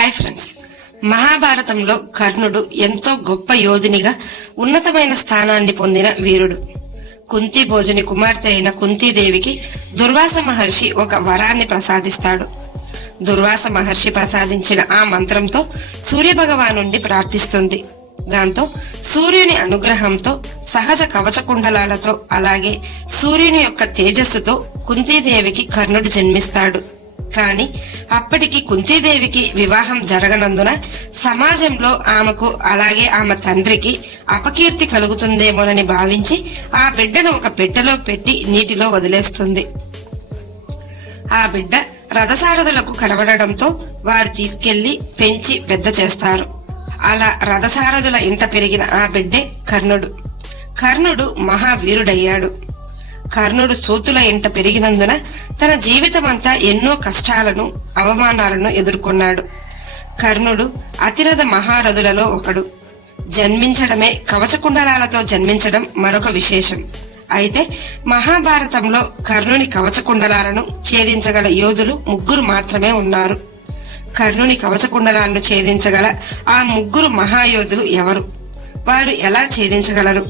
Hi friends, మహాభారతంలో కర్ణుడు ఎంతో గొప్ప యోధునిగా ఉన్నతమైన స్థానాన్ని పొందిన వీరుడు. కుంతి భోజుని కుమార్తె అయిన కుంతీదేవికి దుర్వాస మహర్షి ఒక వరాన్ని ప్రసాదిస్తాడు. దుర్వాస మహర్షి ప్రసాదించిన ఆ మంత్రంతో సూర్యభగవానుండి ప్రార్థిస్తుంది. దాంతో సూర్యుని అనుగ్రహంతో సహజ కవచ కుండలాలతో అలాగే సూర్యుని యొక్క తేజస్సుతో కుంతీదేవికి కర్ణుడు జన్మిస్తాడు. కాని అప్పటికి కుంతీదేవికి వివాహం జరగనందున సమాజంలో ఆమెకు అలాగే ఆమె తండ్రికి అపకీర్తి కలుగుతుందేమోనని భావించి ఆ బిడ్డను ఒక పెట్టెలో పెట్టి నీటిలో వదిలేస్తుంది. ఆ బిడ్డ రథసారథులకు కనబడడంతో వారు తీసుకెళ్లి పెంచి పెద్ద చేస్తారు. అలా రథసారథుల ఇంట పెరిగిన ఆ బిడ్డే కర్ణుడు. కర్ణుడు మహావీరుడయ్యాడు. కర్ణుడు సూతుల ఇంట పెరిగినందున తన జీవితమంతా ఎన్నో కష్టాలను అవమానాలను ఎదుర్కొన్నాడు. కర్ణుడు అతిరథ మహారథులలో ఒకడు. జన్మించడమే కవచకుండలాలతో జన్మించడం మరొక విశేషం. అయితే మహాభారతంలో కర్ణుని కవచకుండలాలను ఛేదించగల యోధులు 3 మాత్రమే ఉన్నారు. కర్ణుని కవచకుండలాలను ఛేదించగల ఆ 3 మహాయోధులు ఎవరు? వారు ఎలా ఛేదించగలరు?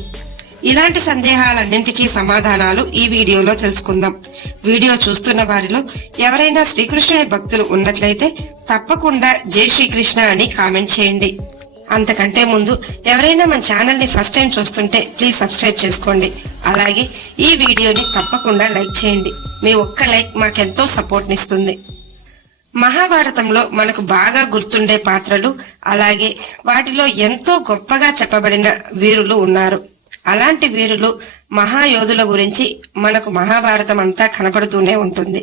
ఇలాంటి సందేహాలన్నింటికీ సమాధానాలు ఈ వీడియోలో తెలుసుకుందాం. వీడియో చూస్తున్న వారిలో ఎవరైనా శ్రీకృష్ణుని భక్తులు ఉన్నట్లయితే తప్పకుండా జై శ్రీకృష్ణ అని కామెంట్ చేయండి. అంతకంటే ముందు ఎవరైనా మన ఛానల్ ని ఫస్ట్ టైం చూస్తుంటే ప్లీజ్ సబ్స్క్రైబ్ చేసుకోండి. అలాగే ఈ వీడియోని తప్పకుండా లైక్ చేయండి. మీ ఒక్క లైక్ మాకెంతో సపోర్ట్ నిస్తుంది. మహాభారతంలో మనకు బాగా గుర్తుండే పాత్రలు అలాగే వాటిలో ఎంతో గొప్పగా చెప్పబడిన వీరులు ఉన్నారు. అలాంటి వీరులు మహాయోధుల గురించి మనకు మహాభారతం అంతా కనపడుతూనే ఉంటుంది.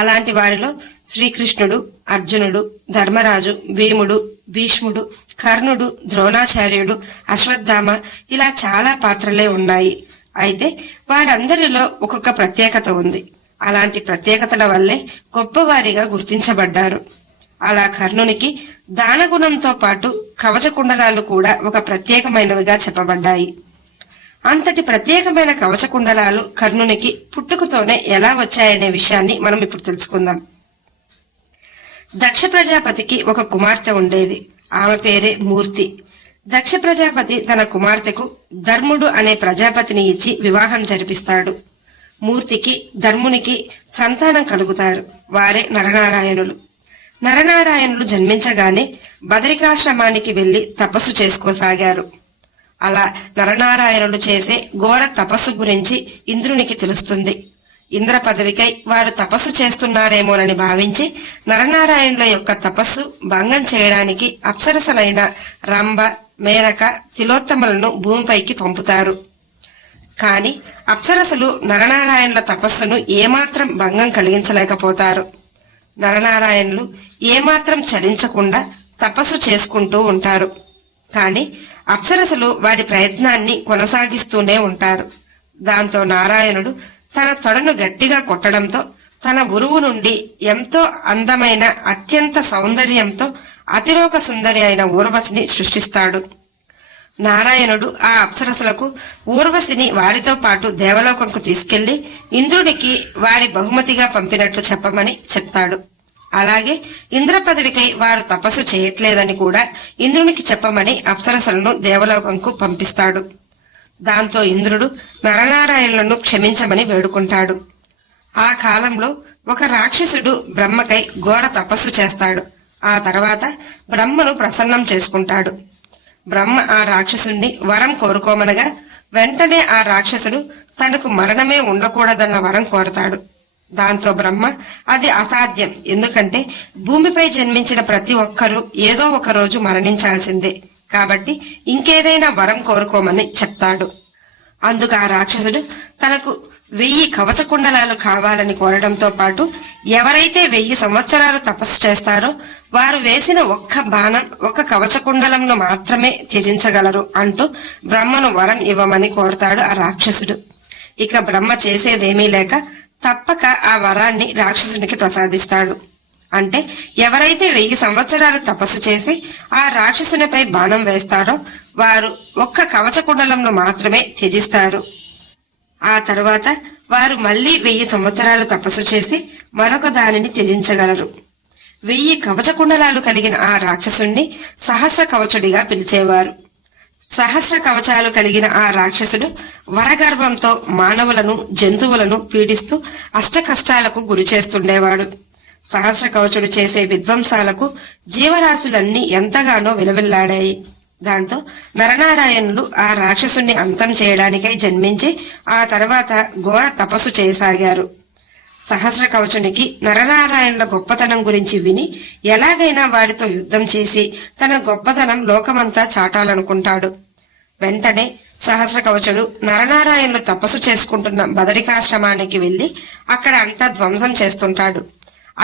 అలాంటి వారిలో శ్రీకృష్ణుడు, అర్జునుడు, ధర్మరాజు, భీముడు, భీష్ముడు, కర్ణుడు, ద్రోణాచార్యుడు, అశ్వత్థామ ఇలా చాలా పాత్రలే ఉన్నాయి. అయితే వారందరిలో ఒక్కొక్క ప్రత్యేకత ఉంది. అలాంటి ప్రత్యేకతల వల్లే గొప్పవారిగా గుర్తించబడ్డారు. అలా కర్ణునికి దానగుణంతో పాటు కవచకుండలాలు కూడా ఒక ప్రత్యేకమైనవిగా చెప్పబడ్డాయి. అంతటి ప్రత్యేకమైన కవచకుండలాలు కర్ణునికి పుట్టుకతోనే ఎలా వచ్చాయనే విషయాన్ని మనం ఇప్పుడు తెలుసుకుందాం. దక్ష ప్రజాపతికి ఒక కుమార్తె ఉండేది. ఆమె పేరే మూర్తి. దక్ష ప్రజాపతి తన కుమార్తెకు ధర్ముడు అనే ప్రజాపతిని ఇచ్చి వివాహం జరిపిస్తాడు. మూర్తికి ధర్మునికి సంతానం కలుగుతారు. వారే నరనారాయణులు. నరనారాయణులు జన్మించగానే బదరికాశ్రమానికి వెళ్లి తపస్సు చేసుకోసాగారు. అలా నరనారాయణులు చేసే ఘోర తపస్సు గురించి ఇంద్రునికి తెలుస్తుంది. ఇంద్ర పదవికై వారు తపస్సు చేస్తున్నారేమోనని భావించి నరనారాయణుల యొక్క తపస్సు భంగం చేయడానికి అప్సరసలైన రంభ, మేనక, తిలోత్తమలను భూమిపైకి పంపుతారు. కాని అప్సరసలు నరనారాయణుల తపస్సును ఏమాత్రం భంగం కలిగించలేకపోతారు. నరనారాయణులు ఏమాత్రం చలించకుండా తపస్సు చేసుకుంటూ ఉంటారు. కాని అప్సరసలు వారి ప్రయత్నాన్ని కొనసాగిస్తూనే ఉంటారు. దాంతో నారాయణుడు తన తొడను గట్టిగా కొట్టడంతో తన ఉరువు నుండి ఎంతో అందమైన అత్యంత సౌందర్యంతో అతిలోక సుందరి అయిన ఊర్వశిని సృష్టిస్తాడు. నారాయణుడు ఆ అప్సరసలకు ఊర్వశిని వారితో పాటు దేవలోకంకు తీసుకెళ్లి ఇంద్రునికి వారి బహుమతిగా పంపినట్లు చెప్పమని చెప్తాడు. అలాగే ఇంద్ర పదవికై వారు తపస్సు చేయట్లేదని కూడా ఇంద్రునికి చెప్పమని అప్సరసలను దేవలోకంకు పంపిస్తాడు. దాంతో ఇంద్రుడు నరనారాయణులను క్షమించమని వేడుకుంటాడు. ఆ కాలంలో ఒక రాక్షసుడు బ్రహ్మకై ఘోర తపస్సు చేస్తాడు. ఆ తర్వాత బ్రహ్మను ప్రసన్నం చేసుకుంటాడు. బ్రహ్మ ఆ రాక్షసుణ్ణి వరం కోరుకోమనగా వెంటనే ఆ రాక్షసుడు తనకు మరణమే ఉండకూడదన్న వరం కోరతాడు. దాంతో బ్రహ్మ అది అసాధ్యం, ఎందుకంటే భూమిపై జన్మించిన ప్రతి ఒక్కరూ ఏదో ఒక రోజు మరణించాల్సిందే, కాబట్టి ఇంకేదైనా వరం కోరుకోమని చెప్తాడు. అందుకు ఆ రాక్షసుడు తనకు 1000 కవచకుండలాలు కావాలని కోరడంతో పాటు ఎవరైతే 1000 సంవత్సరాలు తపస్సు చేస్తారో వారు వేసిన ఒక్క బాణం ఒక కవచకుండలంను మాత్రమే త్యజించగలరు అంటూ బ్రహ్మను వరం ఇవ్వమని కోరతాడు ఆ రాక్షసుడు. ఇక బ్రహ్మ చేసేదేమీ లేక తప్పక ఆ వరాన్ని రాక్షసునికి ప్రసాదిస్తాడు. అంటే ఎవరైతే 1000 సంవత్సరాలు తపస్సు చేసి ఆ రాక్షసునిపై బాణం వేస్తారో వారు ఒక్క కవచకుండలంను మాత్రమే త్యజిస్తారు. ఆ తరువాత వారు మళ్లీ 1000 సంవత్సరాలు తపస్సు చేసి మరొక దానిని త్యజించగలరు. 1000 కవచకుండలాలు కలిగిన ఆ రాక్షసుణ్ణి సహస్ర కవచుడిగా పిలిచేవారు. సహస్ర కవచాలు కలిగిన ఆ రాక్షసుడు వరగర్వంతో మానవులను జంతువులను పీడిస్తూ అష్ట కష్టాలకు గురి చేస్తుండేవాడు. సహస్ర కవచుడు చేసే విధ్వంసాలకు జీవరాశులన్నీ ఎంతగానో విలవిల్లాడాయి. దాంతో నరనారాయణులు ఆ రాక్షసుణ్ణి అంతం చేయడానికై జన్మించి ఆ తర్వాత ఘోర తపస్సు చేయసాగారు. సహస్ర కవచునికి నరనారాయణుల గొప్పతనం గురించి విని ఎలాగైనా వారితో యుద్ధం చేసి తన గొప్పతనం లోకమంతా చాటాలనుకుంటాడు. వెంటనే సహస్ర కవచుడు నరనారాయణులు తపస్సు చేసుకుంటున్న బదరికాశ్రమానికి వెళ్లి అక్కడ అంతా ధ్వంసం చేస్తుంటాడు.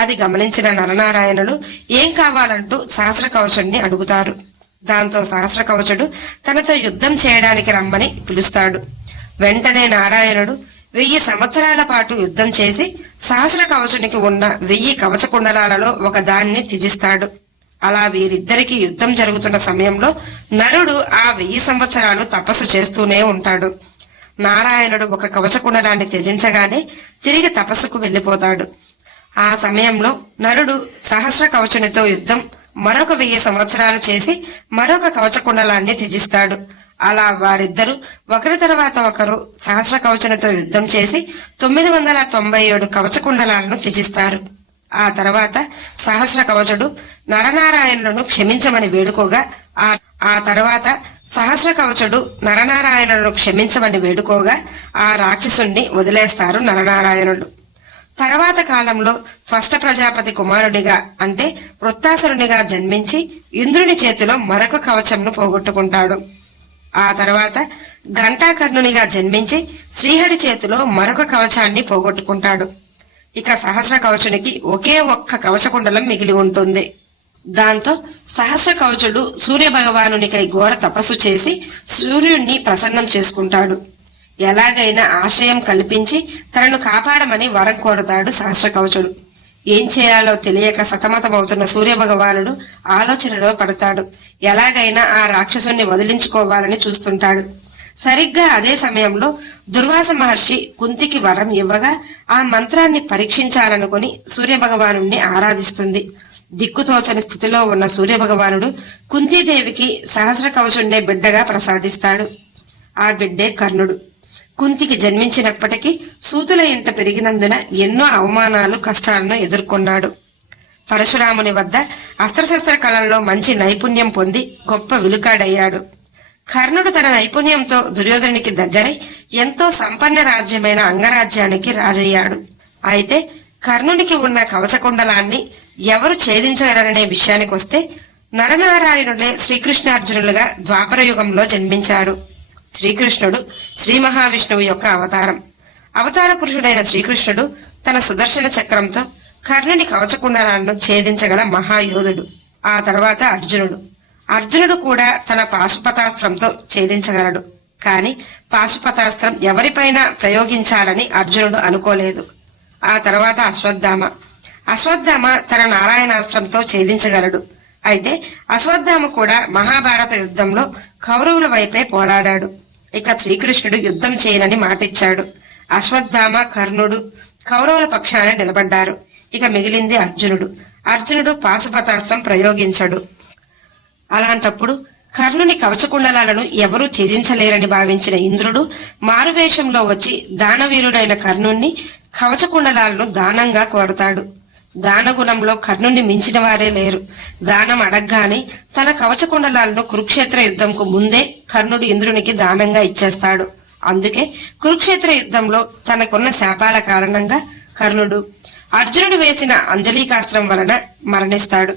అది గమనించిన నరనారాయణులు ఏం కావాలంటూ సహస్ర కవచుడిని అడుగుతారు. దాంతో సహస్ర కవచుడు తనతో యుద్ధం చేయడానికి రమ్మని పిలుస్తాడు. వెంటనే నారాయణుడు 1000 సంవత్సరాల పాటు యుద్ధం చేసి సహస్ర కవచునికి ఉన్న 1000 కవచ కుండలాలలో ఒక దాన్ని త్యజిస్తాడు. అలా వీరిద్దరికీ యుద్ధం జరుగుతున్న సమయంలో నరుడు ఆ 1000 సంవత్సరాలు తపస్సు చేస్తూనే ఉంటాడు. నారాయణుడు ఒక కవచ కుండలాన్ని త్యజించగానే తిరిగి తపస్సుకు వెళ్లిపోతాడు. ఆ సమయంలో నరుడు సహస్ర కవచునితో యుద్ధం మరొక 1000 సంవత్సరాలు చేసి మరొక కవచ కుండలాన్ని త్యజిస్తాడు. అలా వారిద్దరూ ఒకరి తర్వాత ఒకరు సహస్ర కవచునితో యుద్ధం చేసి 997 కవచ కుండలాలను త్యజిస్తారు. ఆ తర్వాత సహస్ర కవచుడు నరనారాయణులను క్షమించమని వేడుకోగా ఆ రాక్షసుణ్ణి వదిలేస్తారు నరనారాయణులు. తర్వాత కాలంలో త్వష్ట ప్రజాపతి కుమారుడిగా అంటే వృత్తాసురునిగా జన్మించి ఇంద్రుని చేతిలో మరొక కవచంను పోగొట్టుకుంటాడు. ఆ తర్వాత ఘంటాకర్ణునిగా జన్మించి శ్రీహరి చేతిలో మరొక కవచాన్ని పోగొట్టుకుంటాడు. ఇక సహస్ర కవచునికి ఒకే ఒక్క కవచకుండలం మిగిలి ఉంటుంది. దాంతో సహస్ర కవచుడు సూర్య భగవానునికై ఘోర తపస్సు చేసి సూర్యుణ్ణి ప్రసన్నం చేసుకుంటాడు. ఎలాగైనా ఆశ్రయం కల్పించి తనను కాపాడమని వరం కోరుతాడు సహస్ర కవచుడు. ఏం చేయాలో తెలియక సతమతమవుతున్న సూర్య భగవానుడు ఆలోచనలో పడతాడు. ఎలాగైనా ఆ రాక్షసుణ్ణి వదిలించుకోవాలని చూస్తుంటాడు. సరిగ్గా అదే సమయంలో దుర్వాస మహర్షి కుంతికి వరం ఇవ్వగా ఆ మంత్రాన్ని పరీక్షించాలనుకుని సూర్య భగవానుణ్ణి ఆరాధిస్తుంది. దిక్కుతోచని స్థితిలో ఉన్న సూర్య భగవానుడు కుంతీదేవికి సహస్ర కవచుండే బిడ్డగా ప్రసాదిస్తాడు. ఆ బిడ్డే కర్ణుడు. కుంతికి జన్మించినప్పటికీ సూతుల ఇంట పెరిగినందున ఎన్నో అవమానాలు కష్టాలను ఎదుర్కొన్నాడు. పరశురాముని వద్ద అస్త్రశస్త్ర కళల్లో మంచి నైపుణ్యం పొంది గొప్ప విలుకాడయ్యాడు. కర్ణుడు తన నైపుణ్యంతో దుర్యోధనునికి దగ్గరై ఎంతో సంపన్న రాజ్యమైన అంగరాజ్యానికి రాజయ్యాడు. అయితే కర్ణునికి ఉన్న కవచకుండలాన్ని ఎవరు ఛేదించగలరనే విషయానికొస్తే నరనారాయణులే శ్రీకృష్ణార్జునులుగా ద్వాపర యుగంలో జన్మించారు. శ్రీకృష్ణుడు శ్రీ మహావిష్ణువు యొక్క అవతార పురుషుడైన శ్రీకృష్ణుడు తన సుదర్శన చక్రంతో కర్ణుని కవచకుండలాలను ఛేదించగల మహాయోధుడు. ఆ తర్వాత అర్జునుడు కూడా తన పాశుపతాస్త్రంతో ఛేదించగలడు. కాని పాశుపతాస్త్రం ఎవరిపైన ప్రయోగించాలని అర్జునుడు అనుకోలేదు. ఆ తర్వాత అశ్వత్థామ తన నారాయణాస్త్రంతో ఛేదించగలడు. అయితే అశ్వత్థామ కూడా మహాభారత యుద్ధంలో కౌరవుల వైపే పోరాడాడు. ఇక శ్రీకృష్ణుడు యుద్ధం చేయనని మాటిచ్చాడు. అశ్వత్థామ కర్ణుడు కౌరవుల పక్షాన నిలబడ్డారు. ఇక మిగిలింది అర్జునుడు పాశుపతాస్త్రం ప్రయోగించడు. అలాంటప్పుడు కర్ణుని కవచకుండలాలను ఎవరూ త్యజించలేరని భావించిన ఇంద్రుడు మారువేషంలో వచ్చి దానవీరుడైన కర్ణుణ్ణి కవచకుండలాలను దానంగా కోరతాడు. దానగుణంలో కర్ణుణ్ణి మించిన వారే లేరు. దానం అడగ్గానే తన కవచకుండలాలను కురుక్షేత్ర యుద్ధంకు ముందే కర్ణుడు ఇంద్రునికి దానంగా ఇచ్చేస్తాడు. అందుకే కురుక్షేత్ర యుద్ధంలో తనకున్న శాపాల కారణంగా కర్ణుడు అర్జునుడు వేసిన అంజలీకాస్త్రం వలన మరణిస్తాడు.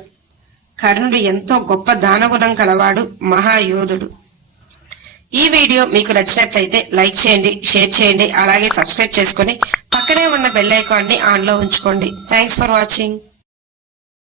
కర్ణుడు ఎంతో గొప్ప దానగుణం కలవాడు, మహాయోధుడు. ఈ వీడియో మీకు నచ్చినట్లయితే లైక్ చేయండి, షేర్ చేయండి, అలాగే సబ్స్క్రైబ్ చేసుకుని పక్కనే ఉన్న బెల్ ఐకాన్ ని ఆన్ లో ఉంచుకోండి. Thanks for watching.